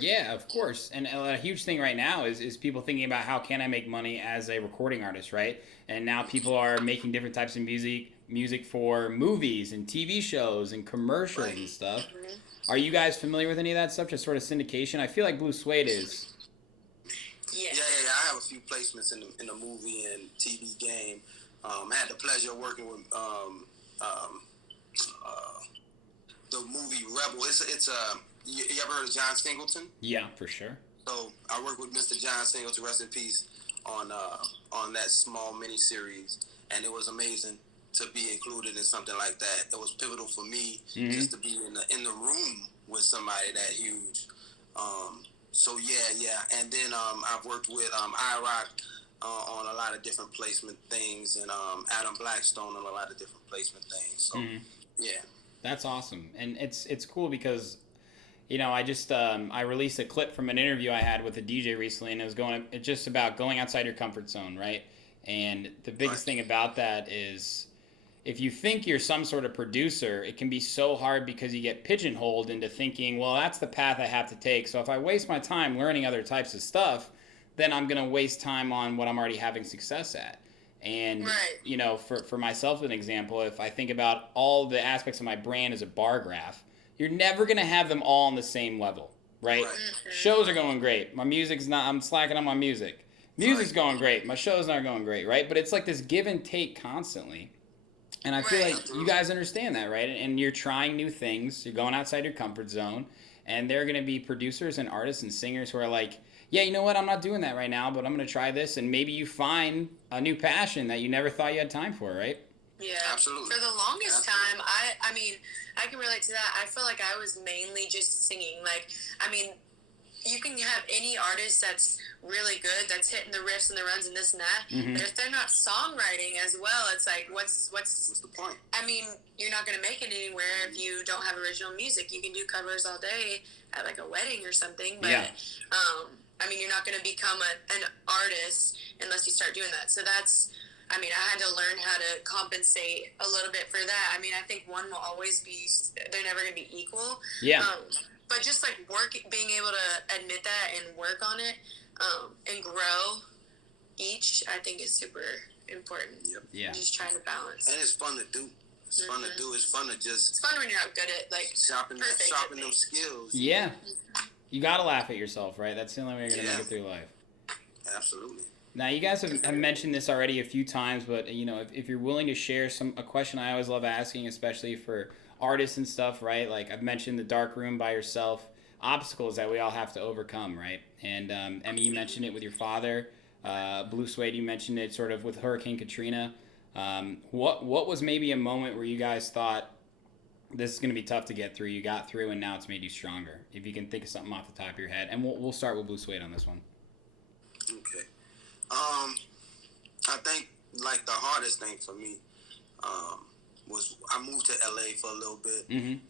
Yeah, of course. And a huge thing right now is people thinking about how can I make money as a recording artist, right? And now people are making different types of music for movies and TV shows and commercials and stuff. Are you guys familiar with any of that stuff? Just sort of syndication? I feel like Blue Suede is. Yeah. I have a few placements in the movie and TV game. I had the pleasure of working with the movie Rebel. It's you ever heard of John Singleton? Yeah, for sure. So I worked with Mr. John Singleton, rest in peace, on that small mini series, and it was amazing to be included in something like that. It was pivotal for me just to be in the room with somebody that huge. So yeah, and then I've worked with iRock on a lot of different placement things, and Adam Blackstone on a lot of different placement things. So yeah, that's awesome, and it's cool because, you know, I just I released a clip from an interview I had with a DJ recently, and it's just about going outside your comfort zone, right? And the biggest thing about that is, if you think you're some sort of producer, it can be so hard because you get pigeonholed into thinking, well, that's the path I have to take. So if I waste my time learning other types of stuff, then I'm going to waste time on what I'm already having success at. And, you know, for myself, as an example, if I think about all the aspects of my brand as a bar graph, you're never going to have them all on the same level, right? Shows are going great. My music's not, I'm slacking on my music. Music's going great. My show's not going great, right? But it's like this give and take constantly. And I feel like you guys understand that, right? And you're trying new things. You're going outside your comfort zone. And there are going to be producers and artists and singers who are like, yeah, you know what? I'm not doing that right now, but I'm going to try this. And maybe you find a new passion that you never thought you had time for, right? Yeah, absolutely. For the longest time, I mean, I can relate to that. I feel like I was mainly just singing. Like, I mean, you can have any artist that's really good, that's hitting the riffs and the runs and this and that, but if they're not songwriting as well, it's like, what's the point? I mean, you're not going to make it anywhere if you don't have original music. You can do covers all day at like a wedding or something, but I mean, you're not going to become an artist unless you start doing that. So that's, I mean, I had to learn how to compensate a little bit for that. I mean, I think one will always be, they're never going to be equal. Yeah. But just like being able to admit that and work on it, and grow each, I think is super important. Yeah. Just trying to balance. And it's fun to do. It's fun to do. It's fun to just. It's fun when you're not good at like sharpen those skills. Yeah. You gotta laugh at yourself, right? That's the only way you're gonna make it through life. Absolutely. Now, you guys have mentioned this already a few times, but you know, if you're willing to share a question I always love asking, especially for artists and stuff, right? Like I've mentioned the dark room by yourself. obstacles that we all have to overcome, right? And Emmie, you mentioned it with your father. Bluu Suede, you mentioned it sort of with Hurricane Katrina. What was maybe a moment where you guys thought this is going to be tough to get through? You got through, and now it's made you stronger. If you can think of something off the top of your head, and we'll start with Bluu Suede on this one. Okay. I think like the hardest thing for me was I moved to LA for a little bit, and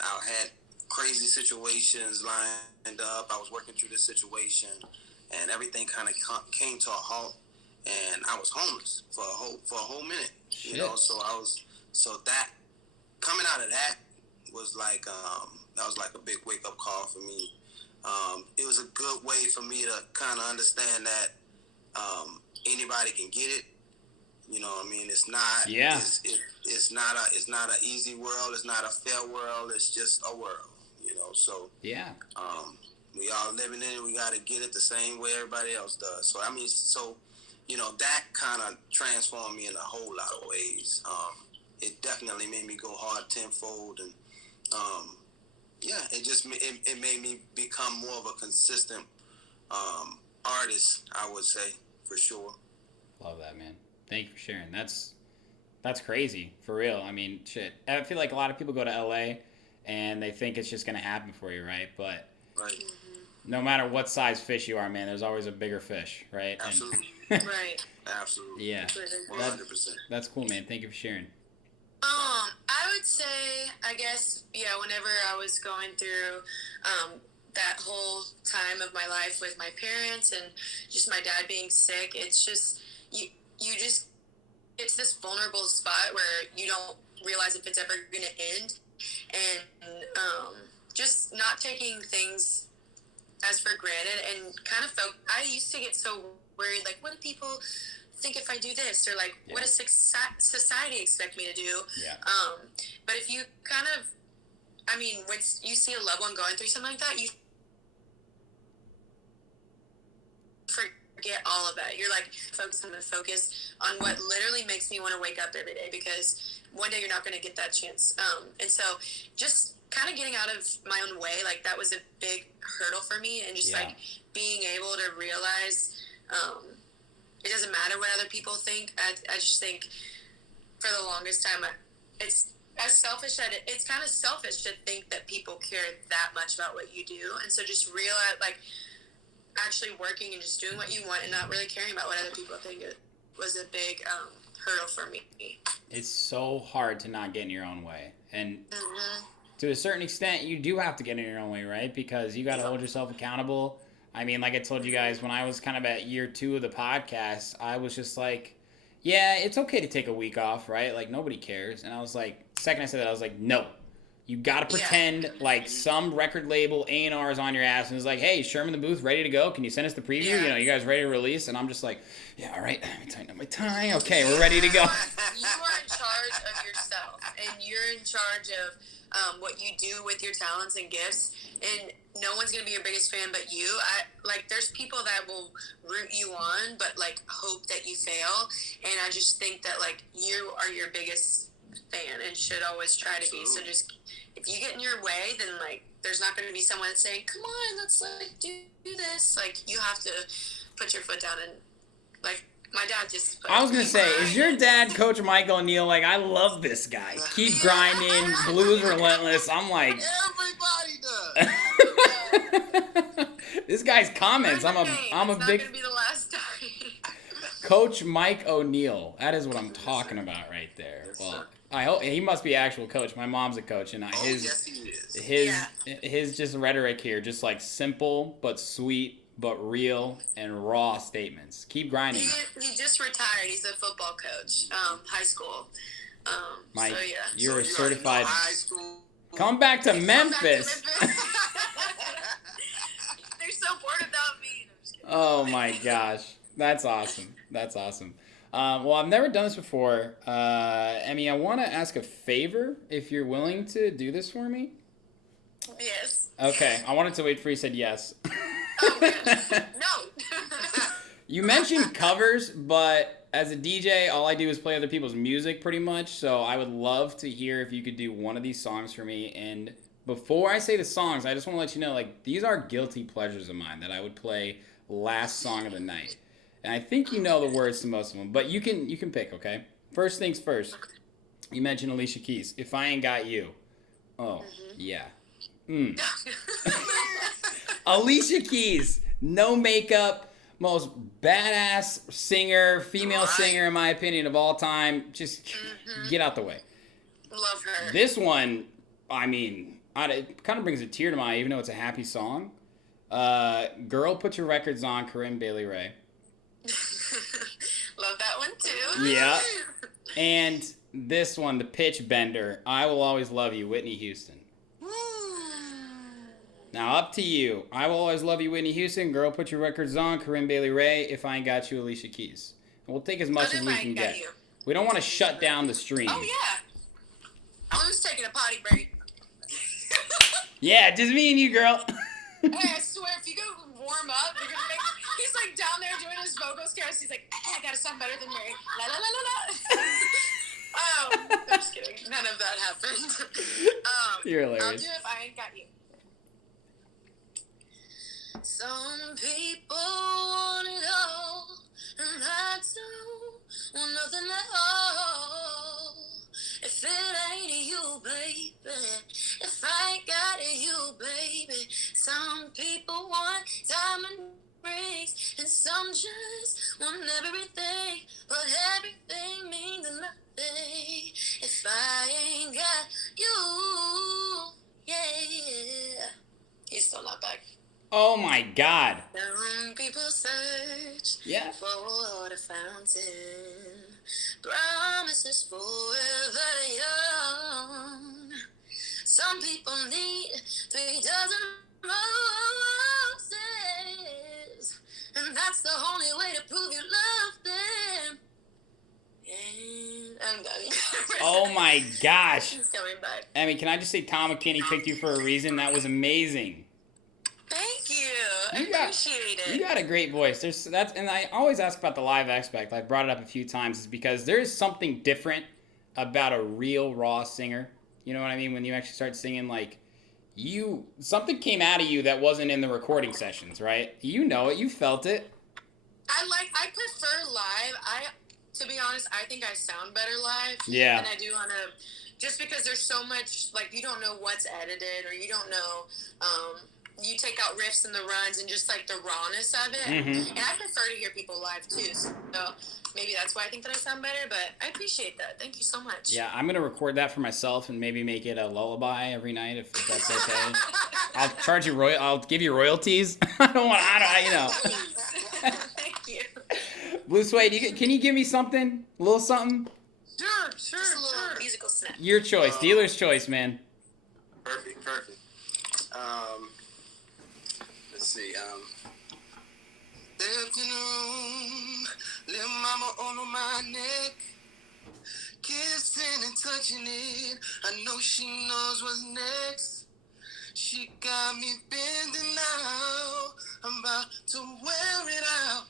I had crazy situations lined up. I was working through this situation, and everything kind of came to a halt, and I was homeless for a whole minute. You know, so that coming out of that was like a big wake up call for me. It was a good way for me to kind of understand that anybody can get it. You know what I mean? It's not. Yeah. It's not an easy world. It's not a fair world. It's just a world. You know. So yeah. We all living in it. We got to get it the same way everybody else does. So I mean, you know, that kind of transformed me in a whole lot of ways. It definitely made me go hard tenfold, and yeah, it made me become more of a consistent artist, I would say, for sure. Love that, man. Thank you for sharing. That's crazy, for real. I mean, shit. I feel like a lot of people go to LA and they think it's just gonna happen for you, right? But no matter what size fish you are, man, there's always a bigger fish, right? Absolutely. Right. Absolutely. Yeah. 100%. That's cool, man. Thank you for sharing. I would say, I guess, yeah, whenever I was going through that whole time of my life with my parents and just my dad being sick, it's just, you just, it's this vulnerable spot where you don't realize if it's ever going to end. And just not taking things as for granted and kind of I used to get so worried, like, what do people think if I do this, or like what does society expect me to do? But if you kind of, I mean, when you see a loved one going through something like that, you forget all of that. You're like focus on what literally makes me want to wake up every day, because one day you're not going to get that chance. And so just kind of getting out of my own way, like that was a big hurdle for me, and just like being able to realize it doesn't matter what other people think. I just think for the longest time, it's as selfish that it's kind of selfish to think that people care that much about what you do. And so just realize, like, actually working and just doing what you want and not really caring about what other people think, it was a big hurdle for me. It's so hard to not get in your own way. And to a certain extent, you do have to get in your own way, right? Because you got to hold yourself accountable. I mean, like I told you guys, when I was kind of at year 2 of the podcast, I was just like, yeah, it's okay to take a week off, right? Like, nobody cares. And I was like, second I said that, I was like, no. You got to pretend like some record label A&R is on your ass and is like, hey, Sherman the Booth, ready to go? Can you send us the preview? You know, you guys ready to release? And I'm just like, yeah, all right, let me tighten up my tie. Okay, we're ready to go. You are in charge of yourself, and you're in charge of what you do with your talents and gifts, and no one's going to be your biggest fan but you. There's people that will root you on, but, like, hope that you fail, and I just think that, like, you are your biggest fan and should always try to be. So just, if you get in your way, then, like, there's not going to be someone saying, come on, let's, like, do this. Like, you have to put your foot down and, like, my dad just... I was going to say, is your dad Coach Mike O'Neill? Like, I love this guy. Keep grinding. Blues relentless. I'm like... Everybody does. This guy's comments. I'm a big... It's not going to be the last time. Coach Mike O'Neill. That is what I'm talking about right there. Well, I hope he must be actual coach. My mom's a coach, and Yes, he is. his just rhetoric here, just like simple but sweet but real and raw statements. Keep grinding. He just retired. He's a football coach, high school. Mike, so yeah. you're a certified. High school. Come back to Memphis. They're so bored without me. Oh my gosh, that's awesome. That's awesome. Well, I've never done this before. Emmie, I want to ask a favor if you're willing to do this for me. Yes. Okay, I wanted to wait for you said yes. Oh, no. You mentioned covers, but as a DJ, all I do is play other people's music pretty much. So I would love to hear if you could do one of these songs for me. And before I say the songs, I just want to let you know, like, these are guilty pleasures of mine that I would play last song of the night. And I think you know the words to most of them, but you can pick, okay? First things first. You mentioned Alicia Keys. If I Ain't Got You. Oh, yeah. Alicia Keys, no makeup, most badass singer, female singer in my opinion of all time. Just get out the way. Love her. This one, I mean, it kind of brings a tear to my eye, even though it's a happy song. Girl, Put Your Records On, Corinne Bailey Rae. Love that one too. Yeah. And this one, the pitch bender, I Will Always Love You, Whitney Houston. Now up to you. I Will Always Love You, Whitney Houston. Girl, Put Your Records On, Corinne Bailey Rae. If I Ain't Got You, Alicia Keys. And we'll take as much as we can get. We don't want to shut down the stream. Oh yeah. I was taking a potty break. Yeah, just me and you, girl. Hey, I swear, if you go warm up, you're gonna make. He's like down there doing his vocal scars. He's like, I gotta sound better than Mary. La la la la la. I'm just kidding. None of that happened. You're hilarious. I'll do If I Ain't Got You. Some people want it all, and I don't want nothing at all. If it ain't you, baby, if I ain't got it, you, baby. Some people want diamond rings, and some just want everything, but everything means nothing if I ain't got you. Yeah. He's still not back. Oh my God. Some people search for water fountain, promises forever young. Some people need 3 dozen roses, and that's the only way to prove you love them. And I'm done. Oh my gosh. He's coming back. I mean, can I just say Tom McKinney picked you for a reason? That was amazing. Thank you. I appreciate it. You got a great voice. And I always ask about the live aspect. I've brought it up a few times, is because there is something different about a real raw singer. You know what I mean? When you actually start singing, like, something came out of you that wasn't in the recording sessions, right? You know it. You felt it. I prefer live. To be honest, I think I sound better live than I do on just because there's so much, like, you don't know what's edited, or you don't know, you take out riffs and the runs and just, like, the rawness of it. And I prefer to hear people live, too. So maybe that's why I think that I sound better, but I appreciate that. Thank you so much. Yeah, I'm going to record that for myself and maybe make it a lullaby every night if that's okay. I'll charge you I'll give you royalties. Thank you. Bluu Suede, can you give me something? A little something? Sure. Just a little musical snap. Your choice. Dealer's choice, man. Perfect. Let's see. Stepped in the room, little mama on my neck, kissing and touching it. I know she knows what's next. She got me bending now. I'm about to wear it out.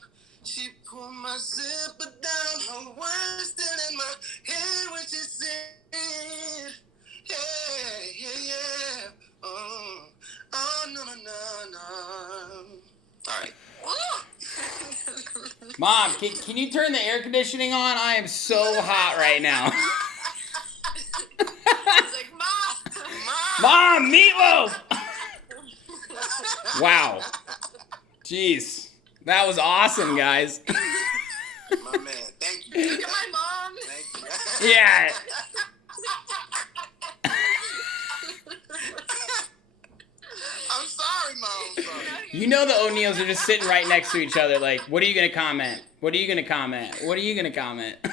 She pulled my zipper down. Her words still in my head when she said, yeah. Oh, no. All right. Mom, can you turn the air conditioning on? I am so hot right now. He's like, Mom, meatloaf! Wow. Jeez. That was awesome, guys. My man, thank you. Look at my mom. Thank you. Yeah. I'm sorry, Mom. You know the O'Neills are just sitting right next to each other like, what are you going to comment? What are you going to comment? What are you going to comment? Yeah,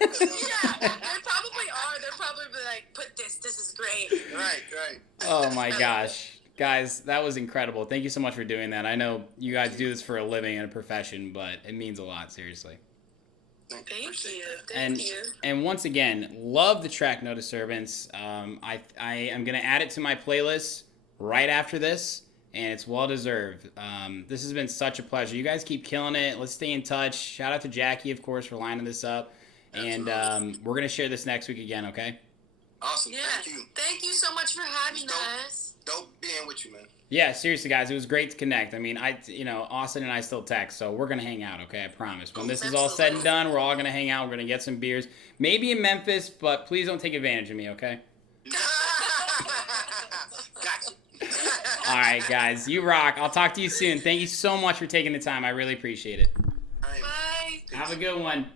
they probably are. They're probably like, put this is great. Right. Oh my gosh. Guys, that was incredible. Thank you so much for doing that. I know you guys do this for a living and a profession, but it means a lot, seriously. Thank you. Thank you. And once again, love the track No Disturbance. I am going to add it to my playlist right after this, and it's well deserved. This has been such a pleasure. You guys keep killing it. Let's stay in touch. Shout out to Jackie, of course, for lining this up. And we're going to share this next week again, okay? Awesome. Yeah. Thank you. Thank you so much for having us. Dope being with you, man. Yeah, seriously, guys, it was great to connect. I mean, Austin and I still text, so we're gonna hang out, okay? I promise. When this is all said and done, we're all gonna hang out. We're gonna get some beers, maybe in Memphis, but please don't take advantage of me, okay? Gotcha. All right, guys, you rock. I'll talk to you soon. Thank you so much for taking the time. I really appreciate it. Bye. Have a good one.